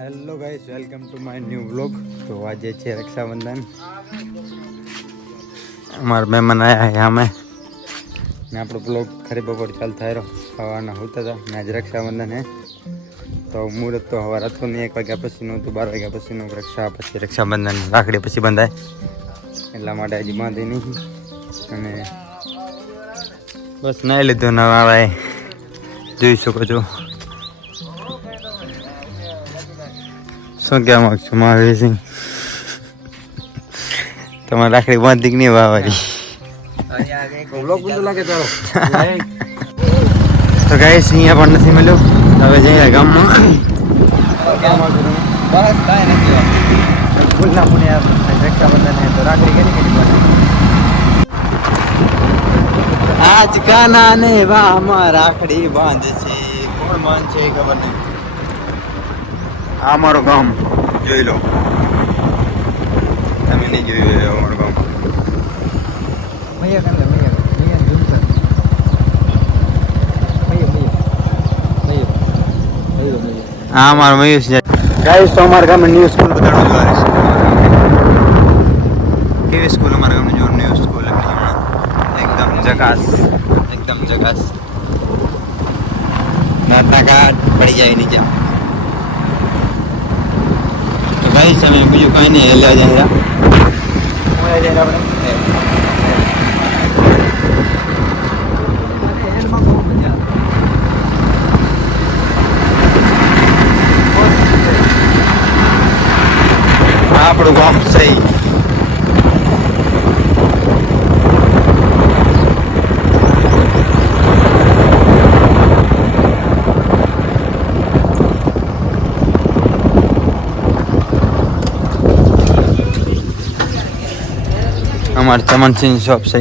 Hello guys, welcome to my new vlog. તો આજે છે રક્ષાબંધન. અમારા મહેમાન આવ્યા છે અમે ને આપણો બ્લોગ ખરી બપોર ચાલુ થાય રહ્યો. સવારના હોતા હતા ને આજે રક્ષાબંધન હે. તો મુહૂર્ત તો સવાર હતું નહીં, 1 વાગ્યા પછીનું હતું, 12 વાગ્યા પછીનું. રક્ષાબંધન રાખડી પછી બંધાય એટલા માટે હજી બાંધી નહીં. અને બસ નાઈ લીધું ને હવે જોઈ શકો છો. શું કહેવા માગશું મારે સિંહ? તમારે રાખડી બાંધી કે નહીં વાવારી? તો ગાઈસ અહીંયા પણ નથી મળ્યું. હવે જઈએ ગામમાં. રક્ષાબંધન તો રાખડી કેટલી બાંધે? આજ કાના ને વામાં રાખડી બાંધે છે. કોણ બાંધ છે ખબર નહીં. આ અમારું ગામ જોઈ લો. તમે નહીં જોયું અમારું ગામ. હા, અમારો મયુષ છે. ગાઈસ તો અમારા ગામમાં ન્યૂ સ્કૂલ બતાડવા જવા છે. કેવી સ્કૂલ અમારા ગામની જો ન્યૂ સ્કૂલ એકદમ જકાસ, એકદમ જકાસ. નાતા કાટ પડી જાય નીચે. તો ગાઈસ અમે બીજું કાંઈ નહીં હેલા જાય. આપણું ગામ સહી. અમારે ચમનસિંહ શોપ છે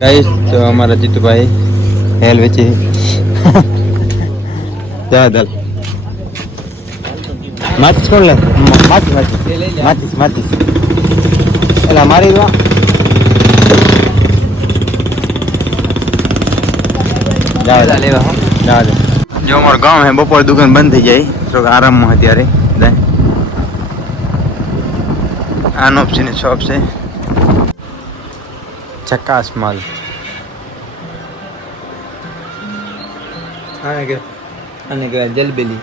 ગાઈસ. તો અમારા જીતુભાઈ હેલ વેચી દાદા માચીસ કોણ લે? માચીસ એલા મારી જો અમારું ગામ હે. બપોર દુકાન બંધ થઈ જાય તો આરામમાં અત્યારે આ નોપસીની શોપ છે. ચકાસ માલ. આને કહેવાય જલબેલી.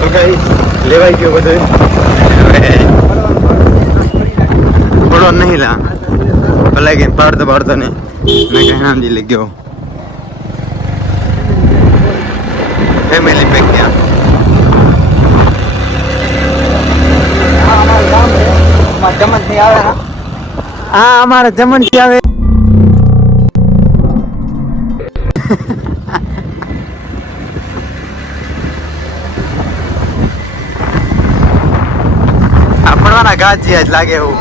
તો કઈ લેવાઈ ગયો બધું. થોડો નહીં લા ભલાઈ ગઈ પાડતો ને મેં કઈ સમજી લઈ ગયો. ફેમિલી પેક ત્યાં. જમનથી આવે. હા, અમારે જમનથી આવે. આપણવાના ગાજી જ લાગે એવું.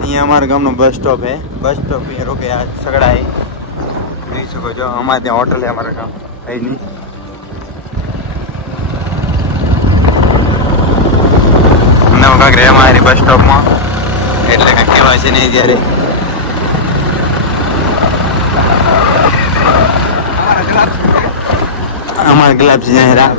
અહીંયા અમારા ગામનો બસ સ્ટોપ હે. બસ સ્ટોપ અહીંયા રોકે આ સગડા હે, જોઈ શકો છો. અમારે ત્યાં હોટલ હે અમારા ગામ અહીંની. નવ કાંક રહે અમારી બસ સ્ટોપમાં એટલે કાંઈ કહેવાય છે નહીં ત્યારે. અમારા ગ્લાબ છે રા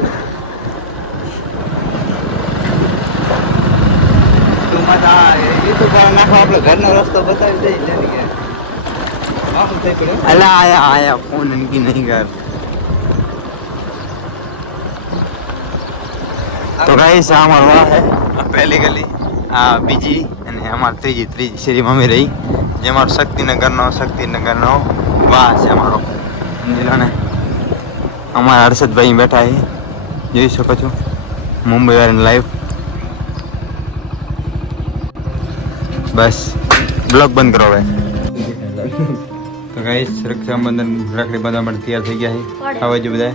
આપણે ઘરનો રસ્તો બતાવી દઈએ. અલા આયા ફોન નક્કી નહીં કર. તો ગાઈસ આ અમારો વાહ હે. પહેલી ગલી, આ બીજી અને અમારી ત્રીજી શેરીમાં અમે રહી. જે અમારો શક્તિનગરનો વાહ છે અમારો. સમજી ને. અમારા હર્ષદભાઈ બેઠા છે, જોઈ શકો છો. મુંબઈ વાળાની લાઈવ. બસ બ્લોગ બંધ કરો હવે. તો ગાઈસ રક્ષાબંધન રાખડી બાંધવા માટે તૈયાર થઈ ગયા છે. આવા જો બધા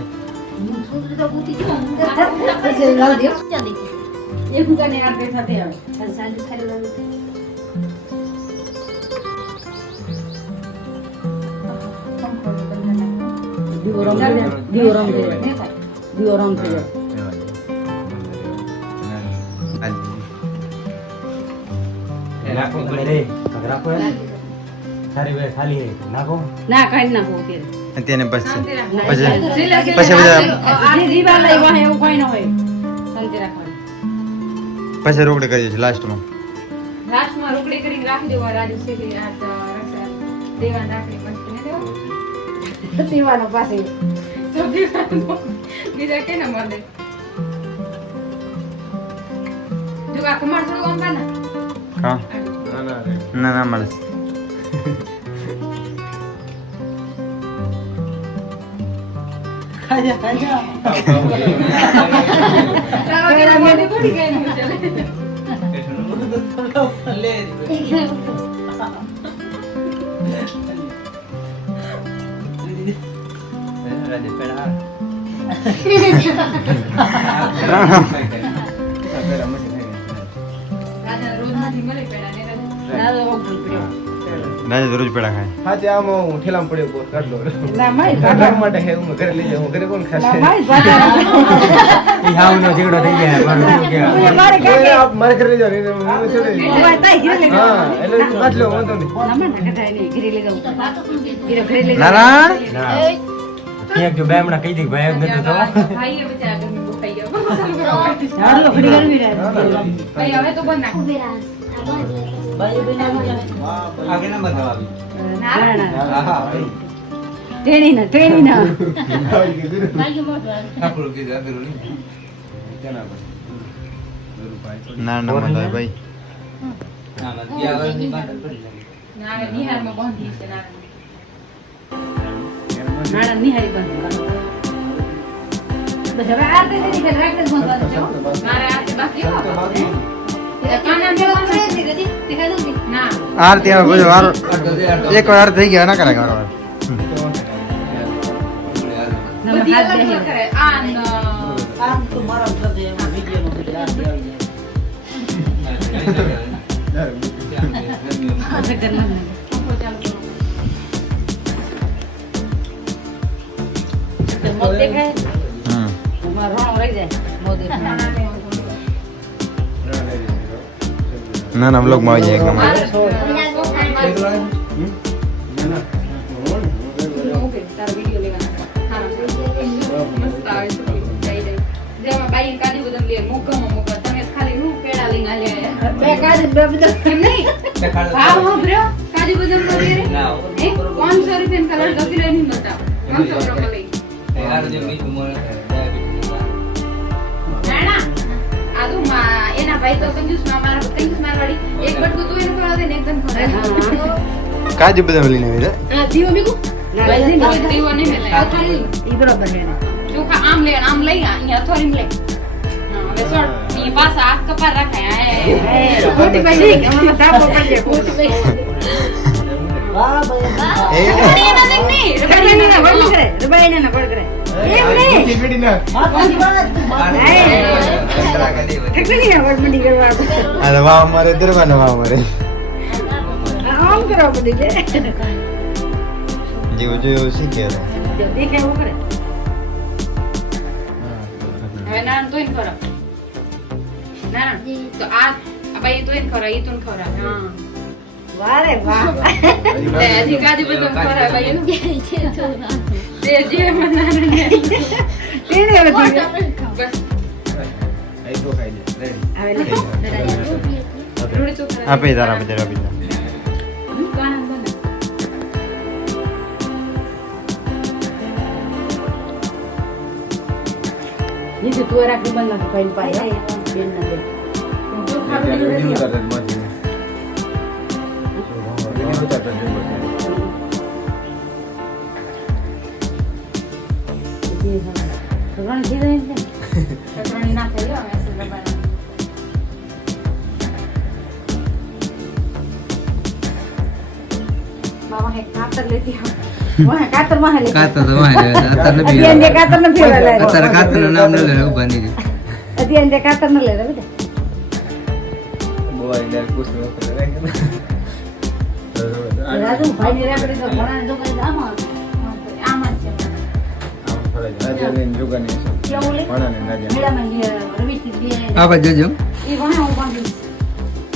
રાખો. સારી વે ખાલી નાખો ના કાઢી નાખો કે અત્યારે પછી રીવા લઈ વાહ એવું કોઈ ન હોય શાંતિ રાખવાની પછી રોકડી કરી છે લાસ્ટમાં રોકડી કરીને રાખી દેવા રાજુ સીધી આ દેવાન રાખી મસ્ત ને દેવા દીવાનો પાસે તો દીવાનો બીજા કે ના મળે જો આ કમાડ થોડું આમ કાના હા ના મળે તારા મોઢે પડી ગઈ ને ચાલે રાજા રોજ નથી મળે પેડા ને રાજો રોકડું પડ્યો રાજા રોજ પેડા ખાય હા તે આમ હું ઠેલામાં પડ્યો બોર કાઢ લો ના મારી કાઢવા માટે હે હું ઘરે લઈ જાઉં ઘરે કોણ ના ખાશે મારી ભાષા ઈ હાવનો ઝઘડો થઈ જાય મારું શું કહેવાય મારે કોઈને આપ મારે ઘરે લઈ જાવ ને હું છોડે તાઈ ઘરે લઈ હા એટલે કાઢ લો વાંધો નહીં ના મને કઢાય નહીં ઘરે લઈ જાઉં ઘરે લઈ ના જાઉં ના ક્યાંક જો બેમણા કહી દે કે ભાઈ નથી તો ભાઈ હવે ચા ગમે બહુ ખાઈ ગયો હાલો ઘડી ગરમી રહે ભાઈ હવે તો બંધ નાખો આગે નંબર દવાવી ના ના હા હા ભાઈ ટ્રેની ના આપણું કીધું આગળ નહીં ના ના મત ભાઈ ના ના ગયા વર્ષની વાત પડી લાગી ના નિહારમાં બાંધી છે ના નાણા નિહારી બંધ બસ હવે આ તે નહીં કે રાખે બંધ છે મારે આ બાકી હો કાના ને ના આરતી આવે બધું વાર એક વાર આરતી થઈ ગયા ના કરે વાર નમઃ હાથ દે કરે આ આમ તો મારા સાથે એમાં વિડીયોમાં બધે આ આવી મોત દેખાય તમારો રોણો રહી જાય મોત દેખાય ના ના બ્લોગ માં આવી જાય એક નંબર બે કાજ બે બધા કાજુ બદામ નો રે 500 રૂપિયા કલર ગપી રહી નહીં બતા 500 રૂપિયા લઈ નાના આદુ માં એના ભાઈ તો કંજૂસ માં મારા કંજૂસ મારવાડી એક બટકું તું એને ખવડાવે ને એક તને ખવડાવે કાજુ બદામ લઈને આવી રે આ દીવો મીકુ દીવો નહીં મેલે અથોરી ઈ બરોબર છે ચોખા આમ લે આમ લઈ અહીંયા અથોરી લે હવે સોડ ઈ પાસા હાથ કપાર રાખાય ખોટી ભાઈ અમે તાપો પડે ખોટી ભાઈ વાહ ભાઈ રબાઈને ના વળ કરે રબાઈને ના વળ કરે એમ નહીં પીડી ના માતાજી વાત ઠીકડી ના વળ મંડી કરવા અરે વાહ મારે દરવાના વાહ મારે આમ કરવા પડી છે જેવું જેવું શીખે રે જો દેખે એવું કરે હવે નાન તો ઇન ખરા ના તો આ ભાઈ તો ઇન ખરા ઈ તો ખરા હા વારે વાહ લે હજી કાજુ બદામ ખરા ભાઈ એનું તે જે મનાને તેને બધી બસ આઈ તો ખાઈ લે આવે લે રોડી ચોખા આપે તારા આપે તારા આપે કાના બંધ નીચે તું રાખી બંધ નાખ ભાઈ પાય બેન ના દે ચોખા વિડિયો રોડી ઉતારે માજી વિડિયો ઉતારે ભગવાન કીધું એમ ને ચટણી ના થઈ હવે એસે લબાડા બાબા હે કાતર લેતી હા વાહ કાતર માં લે કાતર તો વાહ અત્યારે નથી અત્યારે જે કાતર ન ફેરવા લે અત્યારે કાતર નું નામ ન લે ઉભા નહીં અત્યારે જે કાતર ન લે રે બેટા બોય ને કુછ નો કરે રાજુ ભાઈ ની રાખડી તો ઘણા જો કઈ આમાં આમાં છે આમ ફરે રાજાને જોગાની છે કેવું લે માણાને રાજા મેળામાં રવિ થી દે આ બાજુ જોજો એ વાહ હું બાંધી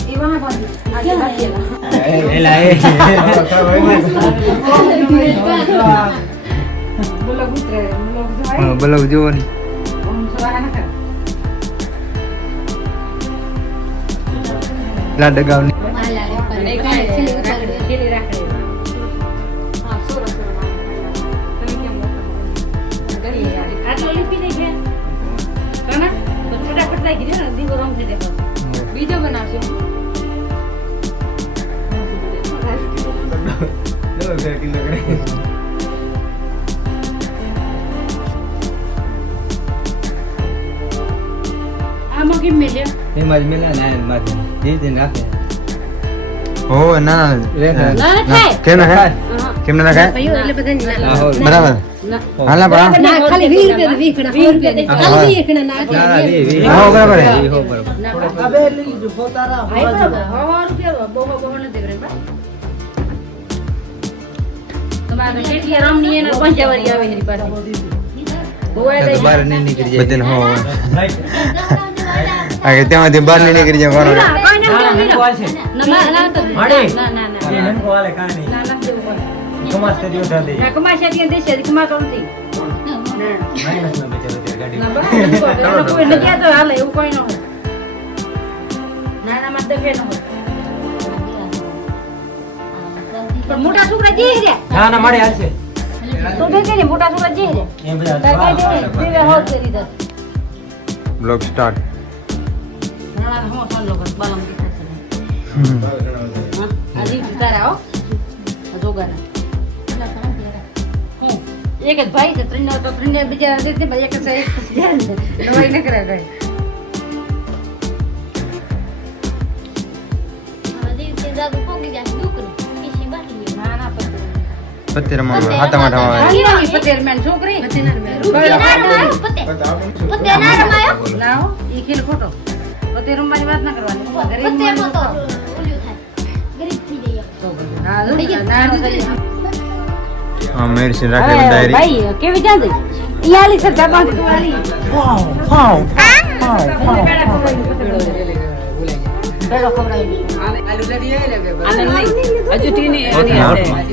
એ વાહ બાજુ આજે બાકી એલા એ બોલો ગુતરે બોલો હા જોઈ બોલો જોવો ની ઓમ સવારે ન કર લા ડગાવની ખેલી રાખે હા સોરો સોરો તમે કેમ ગરી આટલો લીપી દે છે કના તો ફટાફટ લાગી દે ને દીવો રમ થઈ જાય બીજો બનાવશો ચલો 2 કિલો કરે આમાં કેમ મેલે એમાં જ મેલા ના એમાં જે જે નાખે ઓ ના ના ખાય કેમ ના ખાય કેમ ના ખાય ભાઈઓ એટલે બધા ના બરાબર હાલા બા ના ખાલી 20 રૂપિયા વીખડા 20 રૂપિયા ખાલી વીખડા ના ના ના હો બરાબર હે. હો બરાબર અબે લઈ પોતારા ભાઈ બરાબર હવા રૂપિયા બહુ નથી રે બા તમારે કેટલી રામની એને પંચાવરી આવે એની પાસે બોય તો બહાર નહીં નીકળી જાય બધાને હો આગે ત્યાંથી બહાર નહીં નીકળી જાય કોનો મોટા છોકરા જે રે ના ના મારે હાલશે તો બે કે મોટા છોકરા જે રે એ બધા બે હોત કરી દે બ્લોગ સ્ટાર્ટ ના હો ચાલ લોકો બાલમ દીખા છે આજી તારા હો જોગરા એક જ ભાઈ છે ત્રણ બીજા દેતે ભાઈ એક જ દવાઈ ન કરા ગઈ ના ના પત્તે રમવા હાથા માઠા આની પતેર મેન છોકરી ના હો ઈ ખેલ ખોટો પતેર રમવાની વાત ના કરવાની ઘરે હા મેડિસિન રાખે ડાયરી ભાઈ કેવી જાંદે ઈ આલી સર જબાન તું આલી બેડો ખવડાવી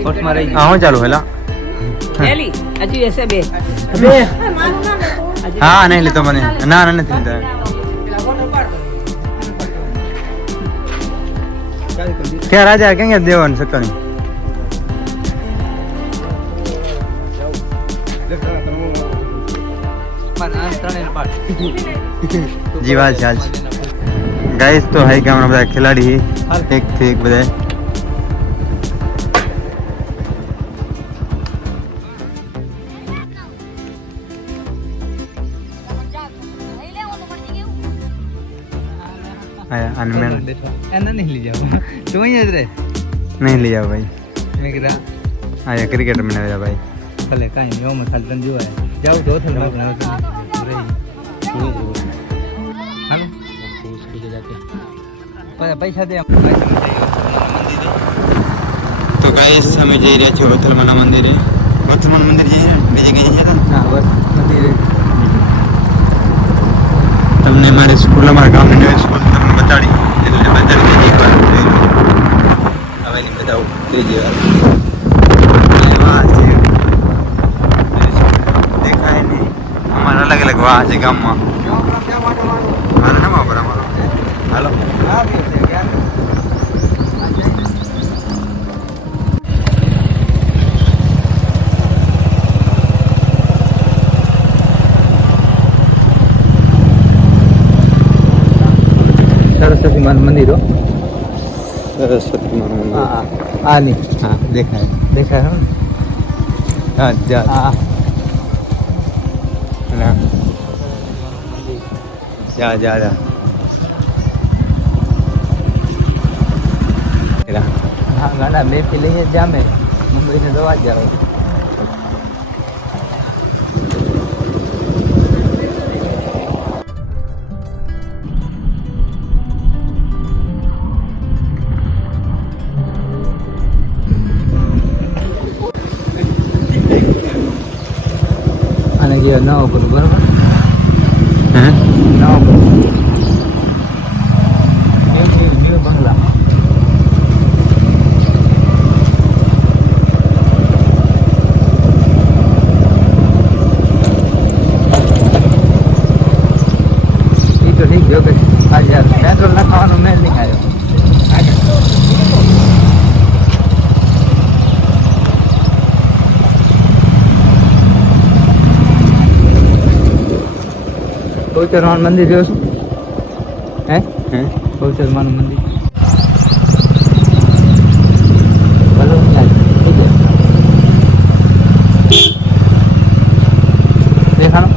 કોટમાં રહી હા હું ચાલુ હેલા હા નહીં લીધો મને ના ના નથી લીધો ક્યાં રાજા ક્યાં ક્યાં દેવાનું સક્કરની જીવા છે આજ ગાઈસ તો હાઈ કે હમણાં બધા ખેલાડી એક થી એક બધા આયા અને મેં એના નહીં લઈ જાવ તું અહીંયા જ રે નહીં લઈ જાવ ભાઈ મેં કીધા આયા ક્રિકેટ રમીને આવ્યા ભાઈ ભલે કાંઈ નહીં એમાં ખાલી તને જોવાય જાવ તો થઈને રહી હાલો પૈસા દે તો ગાઈસ અમે જઈ રહ્યા છીએ વથલમાના મંદિરે વથલમાન મંદિર જઈ રહ્યા બીજી કઈ જતા હા બસ મંદિરે તમને મારી સ્કૂલ અમારા ગામની નવી સ્કૂલ તમને બતાડી એટલે બતાડી દીધી એકવાર હવે નહીં બતાવું ત્રીજી વાર દેખાય નહીં અમારા અલગ અલગ વાહ છે ગામમાં મારે ના વાપર અમારો હાલો સરસ્વતી માનું મંદિર હો સરસ્વતી માનું મંદિર હા આ નહીં હા દેખાય દેખાય હો હા જા હા ના જા જા જા હા ગાડા બે થી લઈએ જામે મુંબઈને દવા જ જાવ અને જે નવો કરું બરાબર હે નવો કરું બંગલા બહુચરમાનું મંદિર જોયું છું હે હે બહુચરમાનું મંદિર ભલો દેખાણો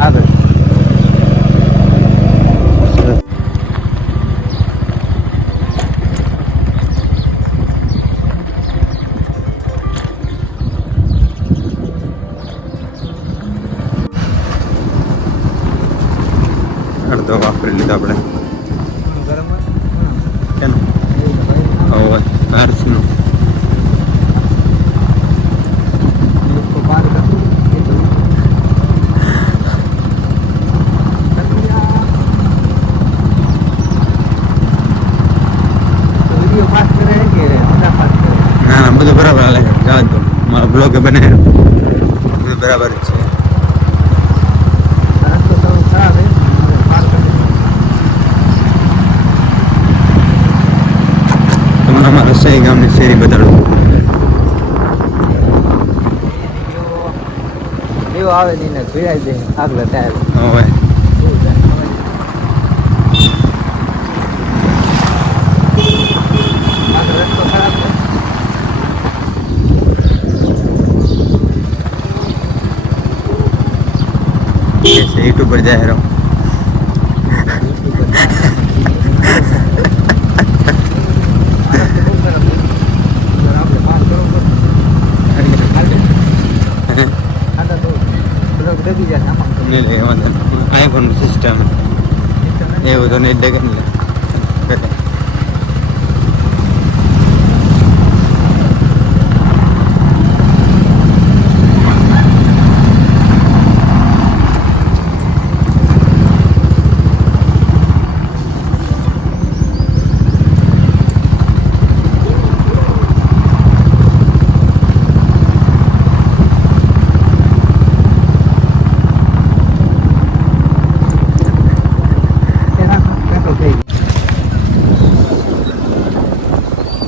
આગળ અડધો વાપરી લીધો આપણે ગરમ કેમ હવે આરસીનું ના ના બધું બરાબર હાલે છે જવા દો મારો બ્લોગ બને બધું બરાબર જ છે તમને અમારા સહી ગામની શેરી બતાડું એવો આવે ને એને ભીડાઈ દે આગળ ટાયર હવે આગળ રસ્તો ખરાબ છે યુટ્યુબ પર જાય રહ્યો આઈફોન સિસ્ટમ એવું તો નહીં ડગે ને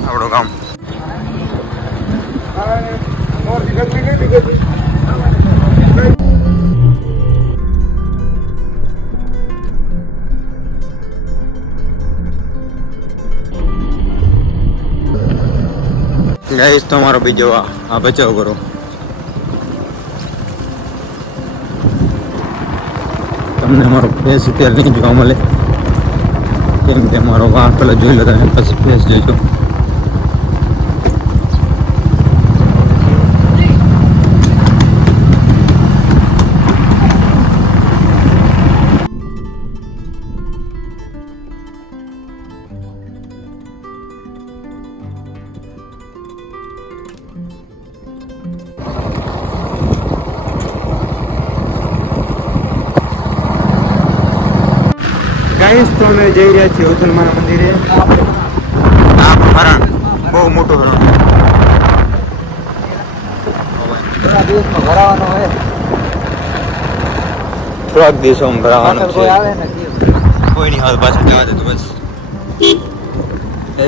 આપણું ગામ ગાઈસ તો અમારો બીજો આ બચાવ કરો તમને અમારો ફેસ અત્યારે નહીં જોવા મળે કેમ કે મારો વાહ પેલા જોઈ લો તમે પછી ફેસ જોઈજો ગાઈસ તો અમે જઈ રહ્યા છીએ ઉથલમાના મંદિરે આ હરણ બહુ મોટું હરણ દિવસમાં ભરાવાનો હોય થોડાક દિવસોમાં ભરાવાનું પાછળ છે કોઈ આવે ને કોઈ નહીં હાલ પાછળ જવા દે તો બસ એવી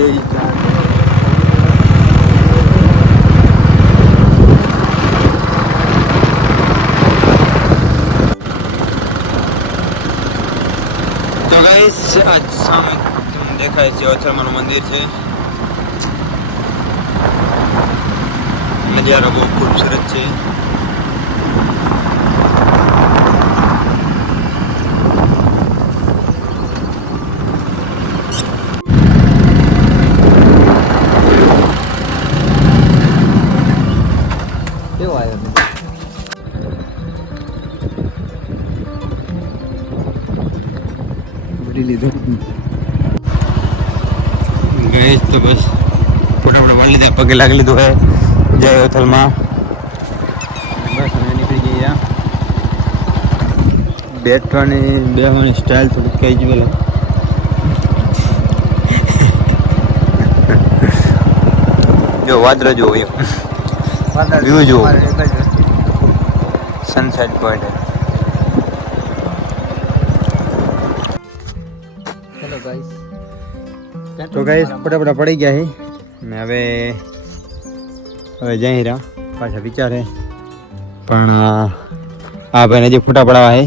રીતે. તો ગાઈસ આજ સામે તમને દેખાય છે ઓથરમાનું મંદિર છે નજારો બહુ ખૂબસૂરત છે કેવો આવ્યો ગેસ તો બસ ફટાફટ વળી લીધા પગે લાગી લીધું હે જય હોટલમાં બસ અમે નીકળી ગયા બેહવાની સ્ટાઇલ થોડીક કઈ જ પેલા જો વાદળ જોવું વ્યૂ જોવો સનસેટ પોઈન્ટ હેલો ગાઈસ તો ગાઈસ ફટાફટ પડી ગયા હી ને હવે જઈ રહ્યા પાછા વિચારે પણ આ ભાઈને જે ફોટા પડાવવા હે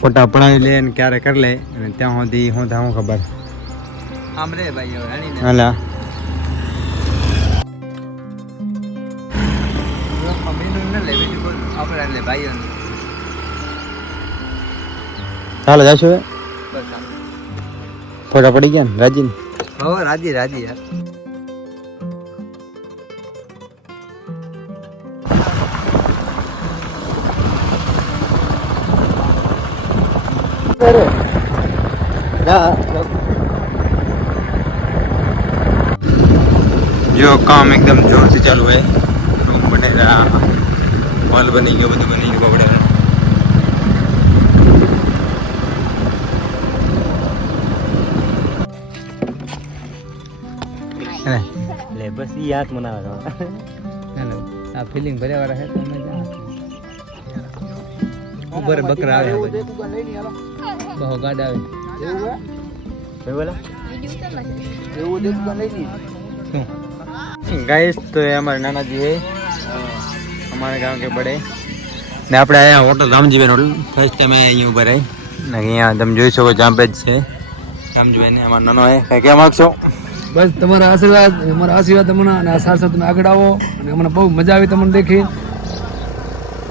ફોટા પડાવી લે ને ક્યારે કરી લે અને ત્યાં સુધી હું થાઉં ખબર આમ રે ભાઈ હવે હણીને હાલા મમ્મીનું ન લે બીજું બોલ આપણે લે ભાઈઓનું ચાલો જાશું હવે બસ આમ. ફોટા પડી ગયા ને રાજી હો રાજી રાજી યાર जो काम एकदम जोर से चालू है रूम बनेगा हॉल बनी गया બધું બની ગયું બગડે લે બસ ઈ હાથ મનાવે હેલો આ ફીલિંગ ભર્યા વાળા હે તો મેં જા ઉપર બકરા આવે બહુ ગાડ આવે કઈ બોલા गाइस तो ये हमारे नाना जी है हमारे गांव के बड़े ने આપણે આયા હોટલ રામજીબેન હોટલ ફર્સ્ટ ટાઈમ અહીંયા ઉભા રહી ને અહીંયા તમે જોઈ શકો જ્યાં પેજ છે રામજીબેન અમારો નાનો હે કઈ કેમ માંગશો બસ તમારા આશીર્વાદ તમને અને આ સાથ તમે આગળ આવો અને અમને બહુ મજા આવી તમને દેખી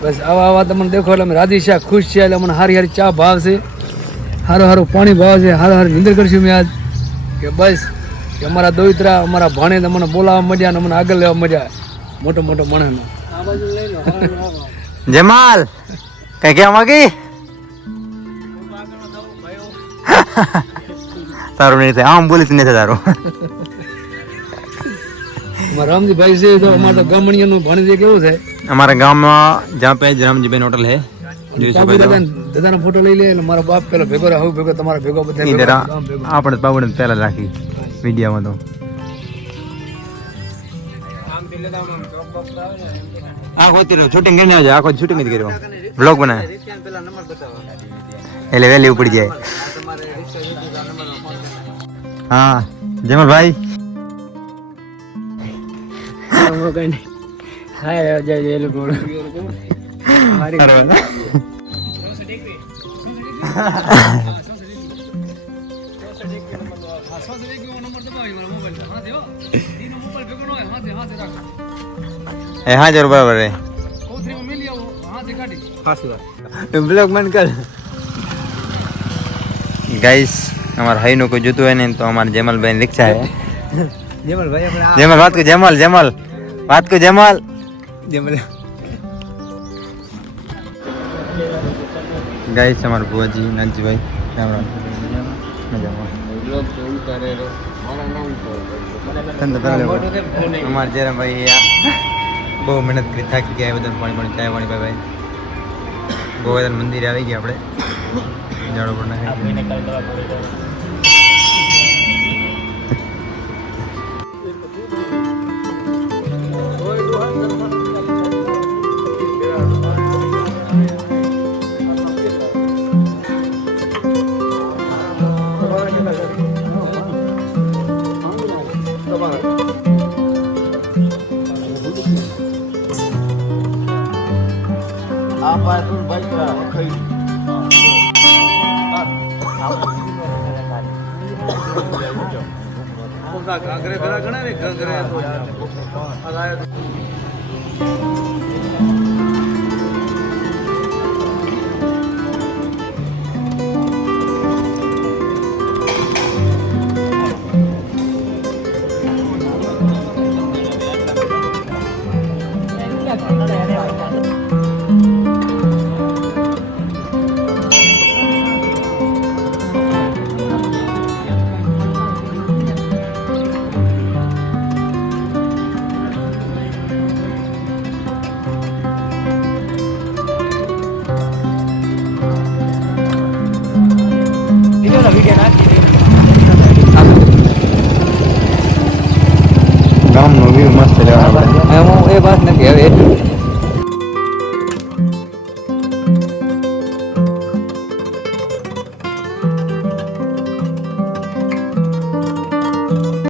બસ આવા તમને દેખો એટલે અમે રાજી છે ખુશ છે એટલે અમને હારી હારી ચા ભાવ છે હારું પાણી ભાવ છે હારી નિંદર કરશું મેં આજ કે બસ કે અમારા દોઈત્રા અમારા ભાણે તમને બોલાવવા મળ્યા અને અમને આગળ લેવા મળ્યા મોટો માણસનો જમાલ કઈ કેમ માંગી તારું નહીં થાય આમ બોલી નહીં થાય તારું અમારા રામજીભાઈ છે તો અમારા તો ગામડિયાનું ભાણે કેવું છે અમારા ગામમાં જ્યાં પેજ રામજીબેન હોટલ હે જોઈ શકો છો દાદાનો ફોટો લઈ લે એટલે મારો બાપ પેલો ભેગો રહું ભેગો તમારા ભેગો બધા આપણે પાવડે પહેલા રાખી વિડીયોમાં તો આખો શૂટિંગ કરીને આવજો આખો શૂટિંગ જ કર્યો વ્લોગ બનાવે એટલે વહેલી ઉપડી જાય હા જમલભાઈ હા જય જય લોકો હા જરૂર બરાબર રે બ્લોગ બંધ કર ગાઈસ અમારા હાઈ નું કોઈ જોતું હોય ને તો અમારે જમલભાઈ રિક્ષા હે જમલ વાત કો જમલ વાત કો જમલ ગાઈસ અમારા ભુવાજી નાનજીભાઈ રામ રામ મજામાં અમારે જરા ભાઈ બહુ મહેનત કરી થાકી ગયા બધા પાણી ચાય પાણી ભાઈ બહુ બધા મંદિરે આવી ગયા આપણે જાડો પણ ગામનો વ્યૂ મસ્ત લેવાનો આપણે હું એ વાત નથી હવે